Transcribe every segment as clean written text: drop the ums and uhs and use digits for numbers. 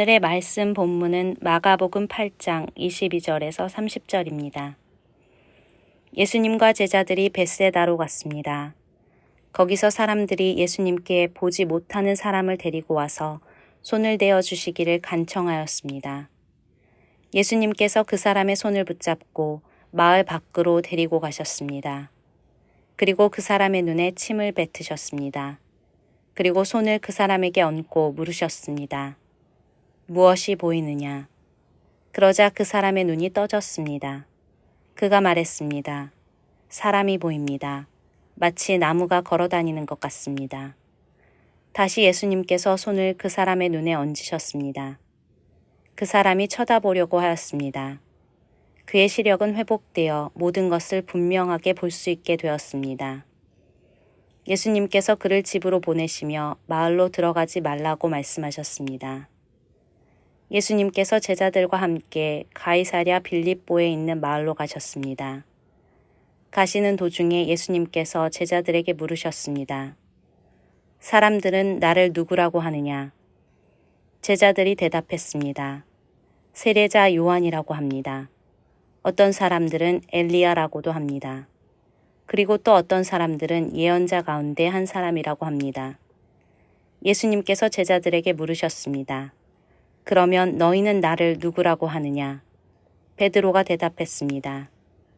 오늘의 말씀 본문은 마가복음 8장 22절에서 30절입니다. 예수님과 제자들이 벳세다로 갔습니다. 거기서 사람들이 예수님께 보지 못하는 사람을 데리고 와서 손을 대어 주시기를 간청하였습니다. 예수님께서 그 사람의 손을 붙잡고 마을 밖으로 데리고 가셨습니다. 그리고 그 사람의 눈에 침을 뱉으셨습니다. 그리고 손을 그 사람에게 얹고 물으셨습니다. 무엇이 보이느냐? 그러자 그 사람의 눈이 떠졌습니다. 그가 말했습니다. 사람이 보입니다. 마치 나무가 걸어다니는 것 같습니다. 다시 예수님께서 손을 그 사람의 눈에 얹으셨습니다. 그 사람이 쳐다보려고 하였습니다. 그의 시력은 회복되어 모든 것을 분명하게 볼 수 있게 되었습니다. 예수님께서 그를 집으로 보내시며 마을로 들어가지 말라고 말씀하셨습니다. 예수님께서 제자들과 함께 가이사랴 빌립보에 있는 마을로 가셨습니다. 가시는 도중에 예수님께서 제자들에게 물으셨습니다. 사람들은 나를 누구라고 하느냐? 제자들이 대답했습니다. 세례자 요한이라고 합니다. 어떤 사람들은 엘리야라고도 합니다. 그리고 또 어떤 사람들은 예언자 가운데 한 사람이라고 합니다. 예수님께서 제자들에게 물으셨습니다. 그러면 너희는 나를 누구라고 하느냐? 베드로가 대답했습니다.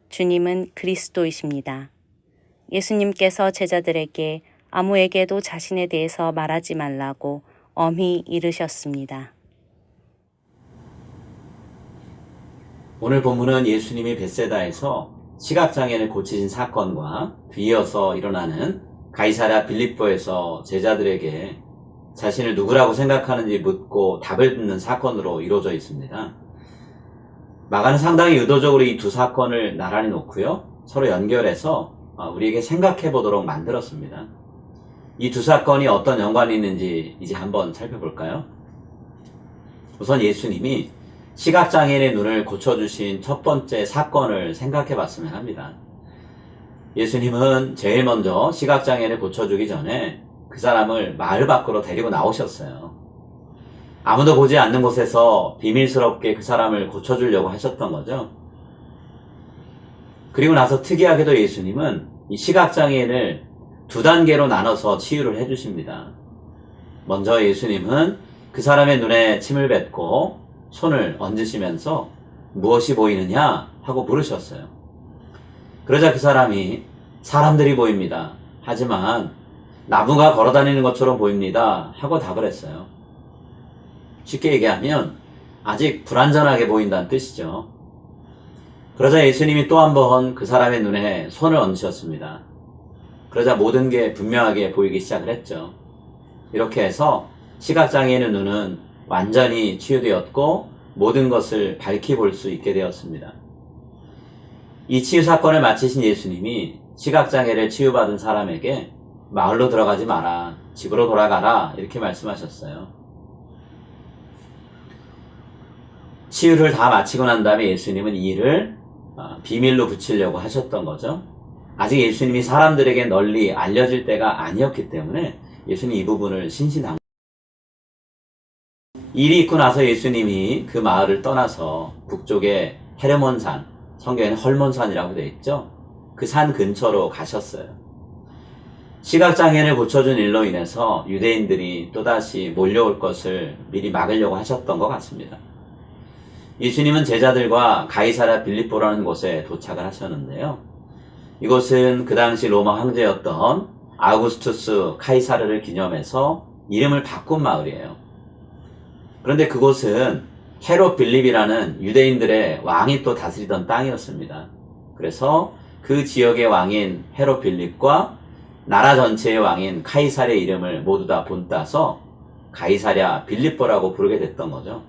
주님은 그리스도이십니다. 예수님께서 제자들에게 아무에게도 자신에 대해서 말하지 말라고 엄히 이르셨습니다. 오늘 본문은 예수님이 벳세다에서 시각장애인을 고치신 사건과 뒤이어서 일어나는 가이사랴 빌립보에서 제자들에게 자신을 누구라고 생각하는지 묻고 답을 듣는 사건으로 이루어져 있습니다. 마가는 상당히 의도적으로 이 두 사건을 나란히 놓고요, 서로 연결해서 우리에게 생각해 보도록 만들었습니다. 이 두 사건이 어떤 연관이 있는지 이제 한번 살펴볼까요? 우선 예수님이 시각장애인의 눈을 고쳐주신 첫 번째 사건을 생각해 봤으면 합니다. 예수님은 제일 먼저 시각장애인을 고쳐주기 전에 그 사람을 마을 밖으로 데리고 나오셨어요. 아무도 보지 않는 곳에서 비밀스럽게 그 사람을 고쳐주려고 하셨던 거죠. 그리고 나서 특이하게도 예수님은 이 시각장애인을 두 단계로 나눠서 치유를 해주십니다. 먼저 예수님은 그 사람의 눈에 침을 뱉고 손을 얹으시면서 무엇이 보이느냐 하고 물으셨어요. 그러자 그 사람이 사람들이 보입니다. 하지만 나무가 걸어다니는 것처럼 보입니다 하고 답을 했어요. 쉽게 얘기하면 아직 불완전하게 보인다는 뜻이죠. 그러자 예수님이 또 한 번 그 사람의 눈에 손을 얹으셨습니다. 그러자 모든 게 분명하게 보이기 시작을 했죠. 이렇게 해서 시각장애인의 눈은 완전히 치유되었고 모든 것을 밝히 볼 수 있게 되었습니다. 이 치유 사건을 마치신 예수님이 시각장애를 치유받은 사람에게 마을로 들어가지 마라, 집으로 돌아가라 이렇게 말씀하셨어요. 치유를 다 마치고 난 다음에 예수님은 이 일을 비밀로 붙이려고 하셨던 거죠. 아직 예수님이 사람들에게 널리 알려질 때가 아니었기 때문에 예수님 이 부분을 신신한 일이 있고 나서 예수님이 그 마을을 떠나서 북쪽의 헤르몬산, 성경에는 헐몬산이라고 되어 있죠. 그 산 근처로 가셨어요. 시각장애인을 고쳐준 일로 인해서 유대인들이 또다시 몰려올 것을 미리 막으려고 하셨던 것 같습니다. 예수님은 제자들과 가이사랴 빌립보라는 곳에 도착을 하셨는데요. 이곳은 그 당시 로마 황제였던 아우구스투스 카이사르를 기념해서 이름을 바꾼 마을이에요. 그런데 그곳은 헤롯 빌립이라는 유대인들의 왕이 또 다스리던 땅이었습니다. 그래서 그 지역의 왕인 헤롯 빌립과 나라 전체의 왕인 카이사르의 이름을 모두 다 본따서 가이사랴 빌립보라고 부르게 됐던 거죠.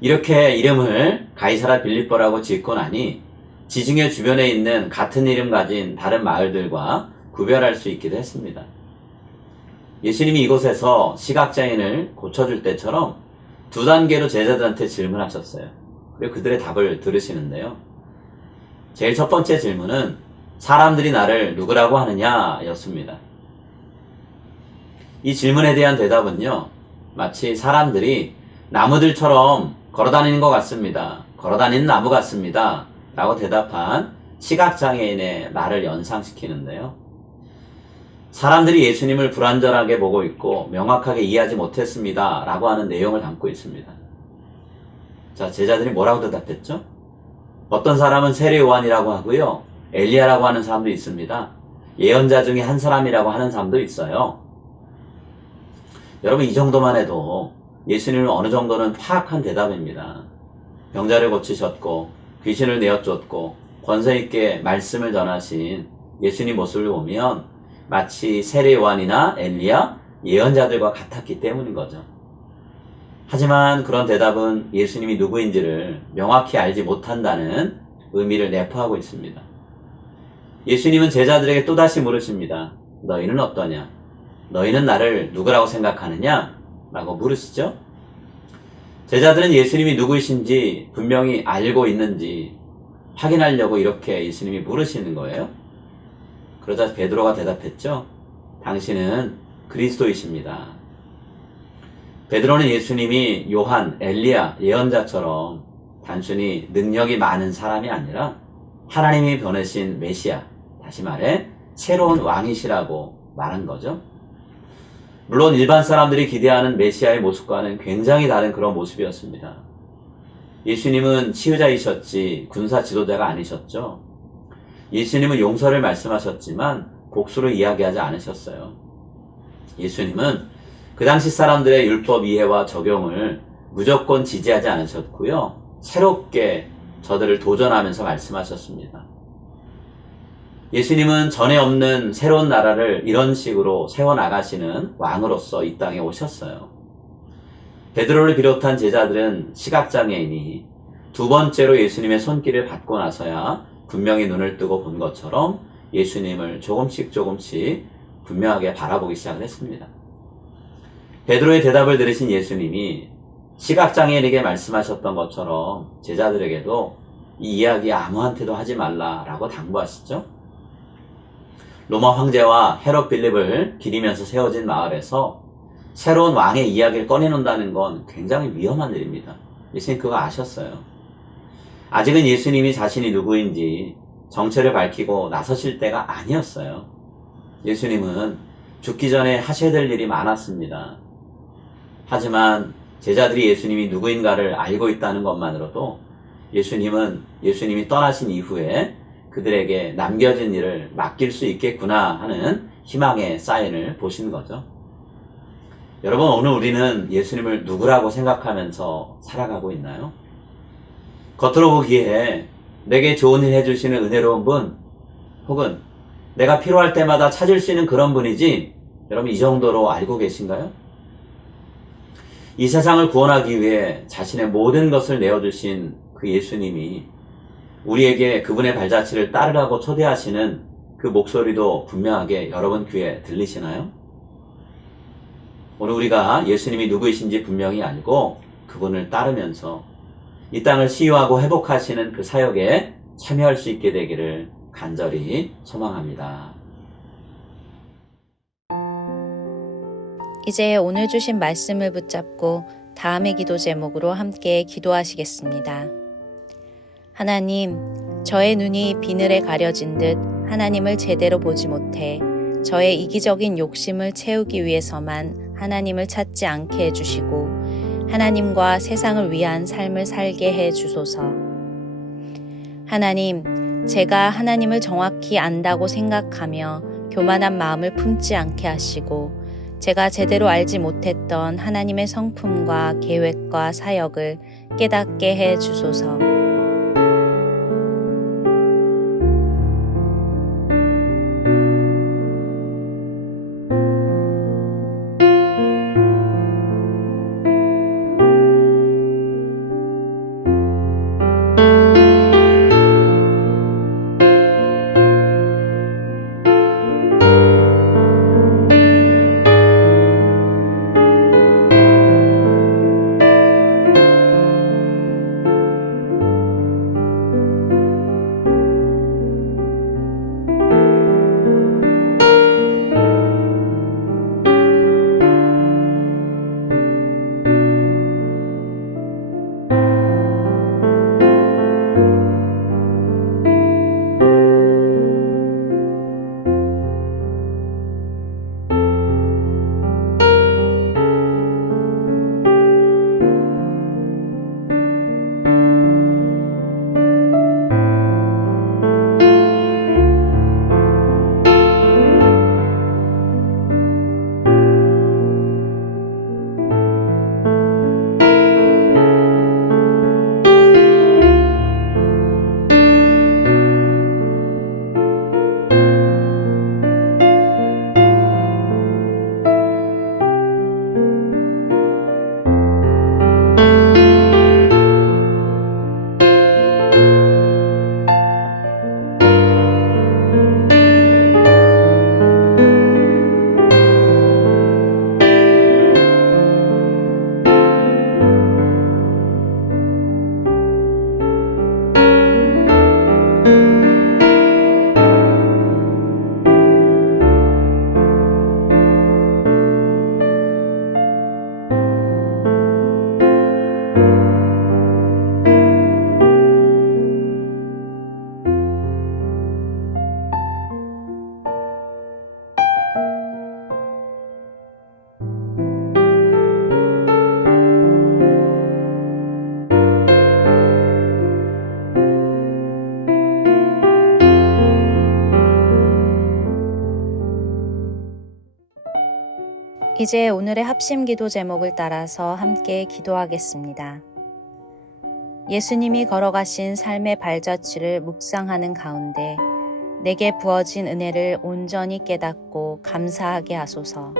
이렇게 이름을 가이사랴 빌립보라고 짓고 나니 지중해 주변에 있는 같은 이름 가진 다른 마을들과 구별할 수 있기도 했습니다. 예수님이 이곳에서 시각장애인을 고쳐줄 때처럼 두 단계로 제자들한테 질문하셨어요. 그리고 그들의 답을 들으시는데요. 제일 첫 번째 질문은 사람들이 나를 누구라고 하느냐 였습니다. 이 질문에 대한 대답은요, 마치 사람들이 나무들처럼 걸어다니는 것 같습니다. 걸어다니는 나무 같습니다. 라고 대답한 시각장애인의 말을 연상시키는데요. 사람들이 예수님을 불완전하게 보고 있고 명확하게 이해하지 못했습니다. 라고 하는 내용을 담고 있습니다. 자, 제자들이 뭐라고 대답했죠? 어떤 사람은 세례 요한이라고 하고요. 엘리야라고 하는 사람도 있습니다. 예언자 중에 한 사람이라고 하는 사람도 있어요. 여러분, 이 정도만 해도 예수님을 어느 정도는 파악한 대답입니다. 병자를 고치셨고 귀신을 내어쫓고 권세 있게 말씀을 전하신 예수님 모습을 보면 마치 세례 요한이나 엘리야, 예언자들과 같았기 때문인 거죠. 하지만 그런 대답은 예수님이 누구인지를 명확히 알지 못한다는 의미를 내포하고 있습니다. 예수님은 제자들에게 또다시 물으십니다. 너희는 어떠냐? 너희는 나를 누구라고 생각하느냐? 라고 물으시죠. 제자들은 예수님이 누구이신지 분명히 알고 있는지 확인하려고 이렇게 예수님이 물으시는 거예요. 그러자 베드로가 대답했죠. 당신은 그리스도이십니다. 베드로는 예수님이 요한, 엘리야, 예언자처럼 단순히 능력이 많은 사람이 아니라 하나님이 보내신 메시아, 다시 말해 새로운 왕이시라고 말한 거죠. 물론 일반 사람들이 기대하는 메시아의 모습과는 굉장히 다른 그런 모습이었습니다. 예수님은 치유자이셨지 군사 지도자가 아니셨죠. 예수님은 용서를 말씀하셨지만 복수를 이야기하지 않으셨어요. 예수님은 그 당시 사람들의 율법 이해와 적용을 무조건 지지하지 않으셨고요. 새롭게 저들을 도전하면서 말씀하셨습니다. 예수님은 전에 없는 새로운 나라를 이런 식으로 세워나가시는 왕으로서 이 땅에 오셨어요. 베드로를 비롯한 제자들은 시각장애인이 두 번째로 예수님의 손길을 받고 나서야 분명히 눈을 뜨고 본 것처럼 예수님을 조금씩 분명하게 바라보기 시작을 했습니다. 베드로의 대답을 들으신 예수님이 시각장애인에게 말씀하셨던 것처럼 제자들에게도 이 이야기 아무한테도 하지 말라라고 당부하시죠. 로마 황제와 헤롯 빌립을 기리면서 세워진 마을에서 새로운 왕의 이야기를 꺼내놓는다는 건 굉장히 위험한 일입니다. 예수님 그거 아셨어요. 아직은 예수님이 자신이 누구인지 정체를 밝히고 나서실 때가 아니었어요. 예수님은 죽기 전에 하셔야 될 일이 많았습니다. 하지만 제자들이 예수님이 누구인가를 알고 있다는 것만으로도 예수님이 떠나신 이후에 그들에게 남겨진 일을 맡길 수 있겠구나 하는 희망의 사인을 보신 거죠. 여러분, 오늘 우리는 예수님을 누구라고 생각하면서 살아가고 있나요? 겉으로 보기에 내게 좋은 일 해주시는 은혜로운 분, 혹은 내가 필요할 때마다 찾을 수 있는 그런 분이지, 여러분 이 정도로 알고 계신가요? 이 세상을 구원하기 위해 자신의 모든 것을 내어주신 그 예수님이 우리에게 그분의 발자취를 따르라고 초대하시는 그 목소리도 분명하게 여러분 귀에 들리시나요? 오늘 우리가 예수님이 누구이신지 분명히 알고 그분을 따르면서 이 땅을 치유하고 회복하시는 그 사역에 참여할 수 있게 되기를 간절히 소망합니다. 이제 오늘 주신 말씀을 붙잡고 다음의 기도 제목으로 함께 기도하시겠습니다. 하나님, 저의 눈이 비늘에 가려진 듯 하나님을 제대로 보지 못해 저의 이기적인 욕심을 채우기 위해서만 하나님을 찾지 않게 해주시고 하나님과 세상을 위한 삶을 살게 해주소서. 하나님, 제가 하나님을 정확히 안다고 생각하며 교만한 마음을 품지 않게 하시고 제가 제대로 알지 못했던 하나님의 성품과 계획과 사역을 깨닫게 해주소서. 이제 오늘의 합심 기도 제목을 따라서 함께 기도하겠습니다. 예수님이 걸어가신 삶의 발자취를 묵상하는 가운데 내게 부어진 은혜를 온전히 깨닫고 감사하게 하소서.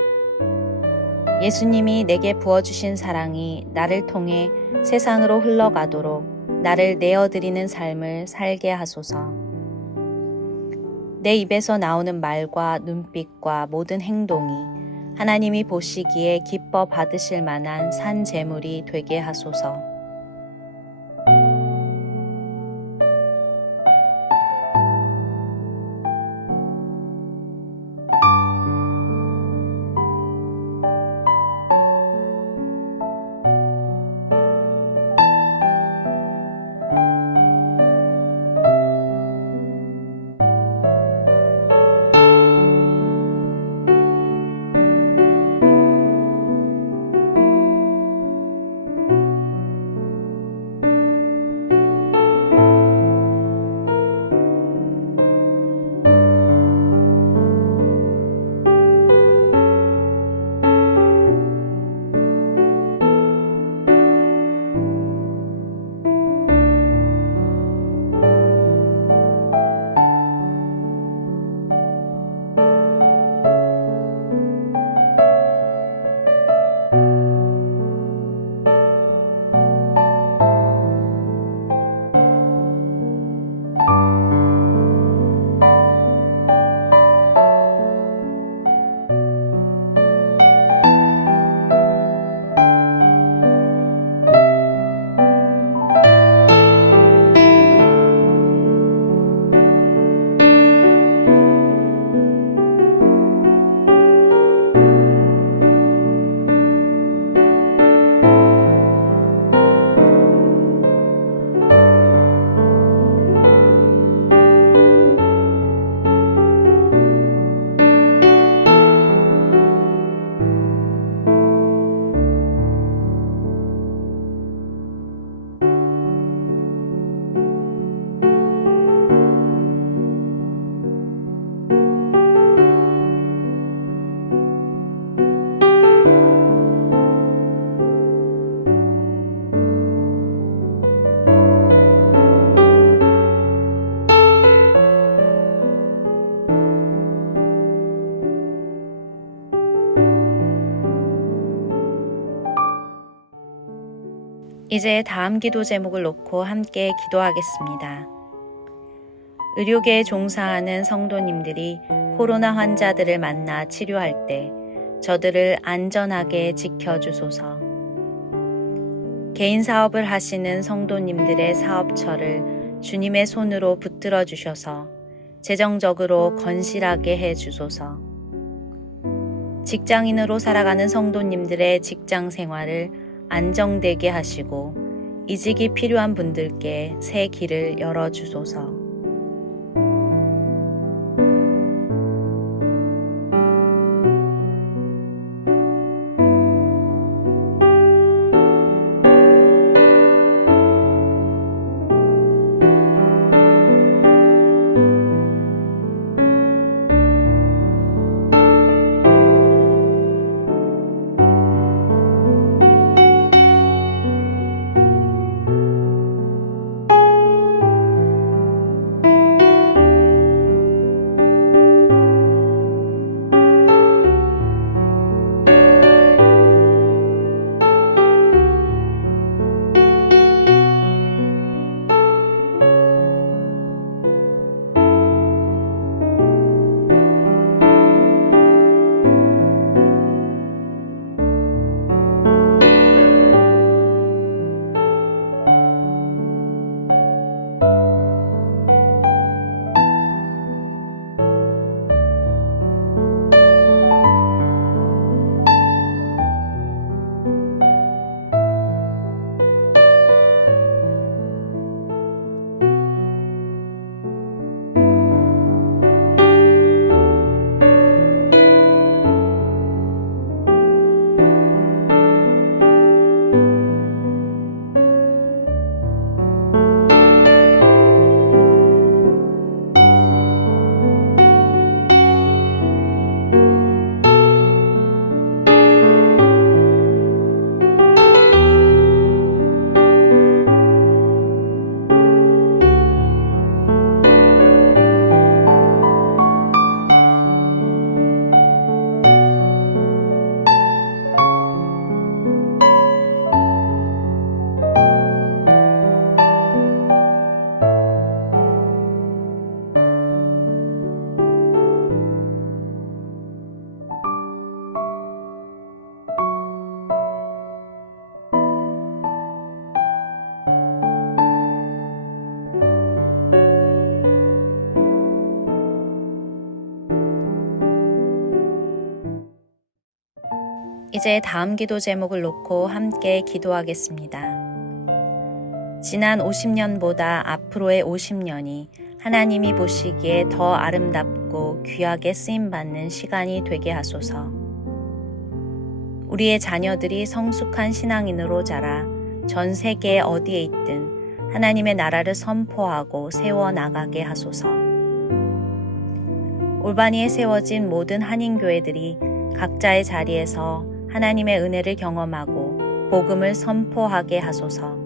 예수님이 내게 부어주신 사랑이 나를 통해 세상으로 흘러가도록 나를 내어드리는 삶을 살게 하소서. 내 입에서 나오는 말과 눈빛과 모든 행동이 하나님이 보시기에 기뻐 받으실 만한 산 제물이 되게 하소서. 이제 다음 기도 제목을 놓고 함께 기도하겠습니다. 의료계에 종사하는 성도님들이 코로나 환자들을 만나 치료할 때 저들을 안전하게 지켜주소서. 개인 사업을 하시는 성도님들의 사업처를 주님의 손으로 붙들어 주셔서 재정적으로 건실하게 해 주소서. 직장인으로 살아가는 성도님들의 직장 생활을 안정되게 하시고 이직이 필요한 분들께 새 길을 열어주소서. 이제 다음 기도 제목을 놓고 함께 기도하겠습니다. 지난 50년보다 앞으로의 50년이 하나님이 보시기에 더 아름답고 귀하게 쓰임받는 시간이 되게 하소서. 우리의 자녀들이 성숙한 신앙인으로 자라 전 세계 어디에 있든 하나님의 나라를 선포하고 세워나가게 하소서. 올바니에 세워진 모든 한인교회들이 각자의 자리에서 하나님의 은혜를 경험하고 복음을 선포하게 하소서.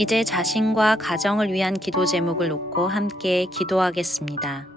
이제 자신과 가정을 위한 기도 제목을 놓고 함께 기도하겠습니다.